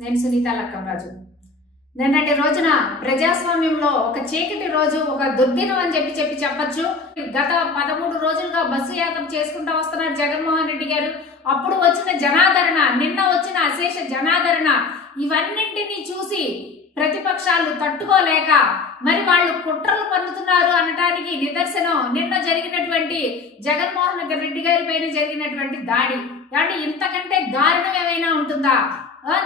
నేను సునీత లక్కంరాజు. నిన్నటి రోజున ప్రజాస్వామ్యంలో ఒక చీకటి రోజు, ఒక దుర్దినం అని చెప్పచ్చు. గత 13 రోజులుగా బస్సు యాత్ర చేసుకుంటూ వస్తున్నారు జగన్మోహన్ రెడ్డి గారు. అప్పుడు వచ్చిన జనాదరణ, నిన్న వచ్చిన అశేష జనాదరణ, ఇవన్నింటినీ చూసి ప్రతిపక్షాలు తట్టుకోలేక మరి వాళ్ళు కుట్రలు పన్నుతున్నారు అనటానికి నిదర్శనం నిన్న జరిగినటువంటి జగన్మోహన్ రెడ్డి గారి పైన జరిగినటువంటి దాడి. అంటే ఇంతకంటే దారుణం ఏమైనా ఉంటుందా?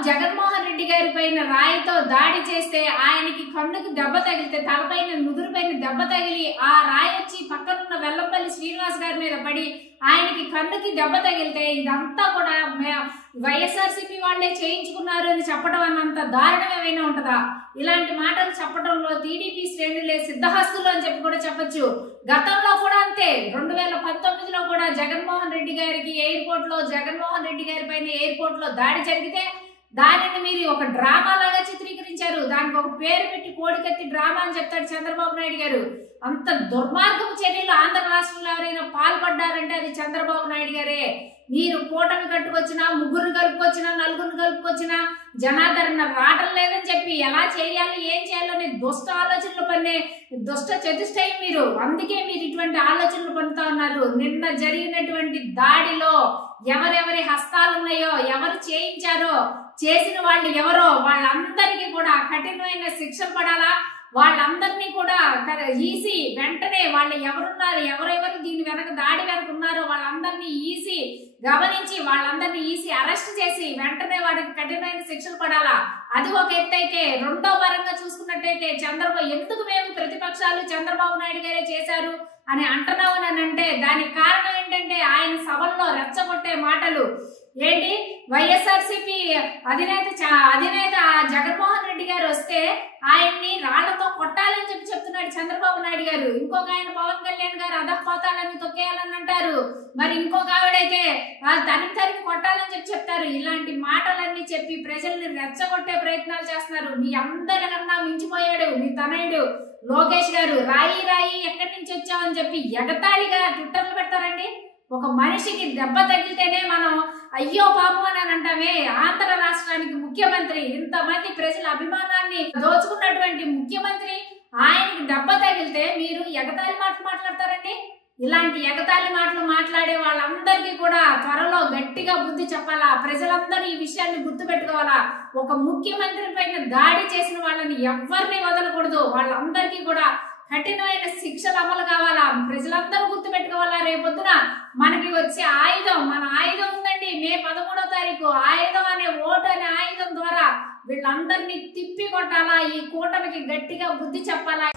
జగన్మోహన్ రెడ్డి గారి పైన రాయితో దాడి చేస్తే ఆయనకి కన్నుకి దెబ్బ తగిలితే, తలపైన నుదురుపైన దెబ్బ తగిలి ఆ రాయి వచ్చి పక్కనున్న వెల్లంపల్లి శ్రీనివాస్ గారి మీద పడి ఆయనకి కన్నుకి దెబ్బ తగిలితే ఇదంతా కూడా వైఎస్ఆర్సీపీ వాళ్లే చేయించుకున్నారు అని చెప్పడం అన్నంత దారుణం ఏమైనా ఉంటుందా? ఇలాంటి మాటలు చెప్పడంలో టీడీపీ శ్రేణులే సిద్ధహస్తులు అని చెప్పి కూడా చెప్పొచ్చు. గతంలో కూడా అంతే. 2019లో కూడా జగన్మోహన్ రెడ్డి గారికి ఎయిర్పోర్ట్ లో, జగన్మోహన్ రెడ్డి గారి పైన ఎయిర్పోర్ట్ లో దాడి జరిగితే దానిని మీరు ఒక డ్రామా లాగా చిత్రీకరించారు. దానికి ఒక పేరు పెట్టి కోడికత్తి డ్రామా అని చెప్తాడు చంద్రబాబు నాయుడు గారు. అంత దుర్మార్గపు చర్యలు ఆంధ్ర రాష్ట్రంలో ఎవరైనా పాల్పడ్డారంటే అది చంద్రబాబు నాయుడు గారే. మీరు కూటమి కట్టుకొచ్చినా, ముగ్గురు కలుపుకొచ్చినా, నలుగురు కలుపుకొచ్చినా జనాదరణ రావటం లేదని చెప్పి ఎలా చేయాలి, ఏం చేయాలో అనే దుష్ట ఆలోచనలు పన్నే దుష్ట చతుష్టయం మీరు. అందుకే మీరు ఇటువంటి ఆలోచనలు పన్నుతా ఉన్నారు. నిన్న జరిగినటువంటి దాడిలో ఎవరెవరి హస్తాలు ఉన్నాయో, ఎవరు చేయించారో, చేసిన వాళ్ళు ఎవరో వాళ్ళందరికీ కూడా కఠినమైన శిక్షలు పడాలా. వాళ్ళందరినీ కూడా ఈసీ వెంటనే వాళ్ళు ఎవరున్నారు, ఎవరెవరు దీని వెనక దాడి వెనక ఉన్నారో వాళ్ళందరినీ ఈసీ గమనించి వాళ్ళందరినీ ఈసీ అరెస్ట్ చేసి వెంటనే వాడికి కఠినమైన శిక్షలు పడాలా. అది ఒక ఎత్తు అయితే, రెండో పరంగా చూసుకున్నట్టయితే ఎందుకు మేము ప్రతిపక్షాలు చంద్రబాబు నాయుడు గారే చేశారు అని అంటున్నావు అని అంటే దానికి కారణం ఏంటంటే ఆయన సభల్లో రెచ్చగొట్టే మాటలు ఏంటి? వైఎస్ఆర్సీపీ అధినేత జగన్మోహన్ రెడ్డి గారు వస్తే ఆయన్ని రాళ్లతో కొట్టాలని చెప్తున్నాడు చంద్రబాబు నాయుడు గారు. ఇంకొక ఆయన పవన్ కళ్యాణ్ గారు అధపాతాలని తొక్కేయాలని అంటారు. మరి ఇంకొక ఆవిడైతే తనకి కొట్టాలని చెప్తారు. ఇలాంటి మాటలన్నీ చెప్పి ప్రజల్ని రెచ్చగొట్టే ప్రయత్నాలు చేస్తున్నారు. మీ అందరికన్నా మించిపోయాడు మీ తనయుడు లోకేష్ గారు. రాయి ఎక్కడి నుంచి వచ్చావని చెప్పి ఎగతాళిగా ట్విట్టర్లు పెడతారండి. ఒక మనిషికి దెబ్బ తగిలితేనే మనం అయ్యో పాపం అని అంటామే. ఆంధ్ర రాష్ట్రానికి ముఖ్యమంత్రి, ఇంతమంది ప్రజల అభిమానాన్ని దోచుకున్నటువంటి ముఖ్యమంత్రి, ఆయనకి దెబ్బ తగిలితే మీరు ఎగతాళి మాటలు మాట్లాడతారండి. ఇలాంటి ఎగతాళి మాటలు మాట్లాడే వాళ్ళందరికీ కూడా త్వరలో గట్టిగా బుద్ధి చెప్పాలా. ప్రజలందరూ ఈ విషయాన్ని గుర్తు పెట్టుకోవాలా. ఒక ముఖ్యమంత్రి పైన దాడి చేసిన వాళ్ళని ఎవరిని వదలకూడదు. వాళ్ళందరికీ కూడా కఠినమైన శిక్షలు అమలు కావాలా. ప్రజలందరూ గుర్తు పెట్టుకోవాలా. రేపొద్దున మనకి వచ్చే ఆయుధం, మన ఆయుధం ఉందండి. మే 13వ తారీఖు ఆయుధం అనే ఓటు అనే ఆయుధం ద్వారా వీళ్ళందరినీ తిప్పి కొట్టాలా. ఈ కూటమికి గట్టిగా బుద్ధి చెప్పాలా.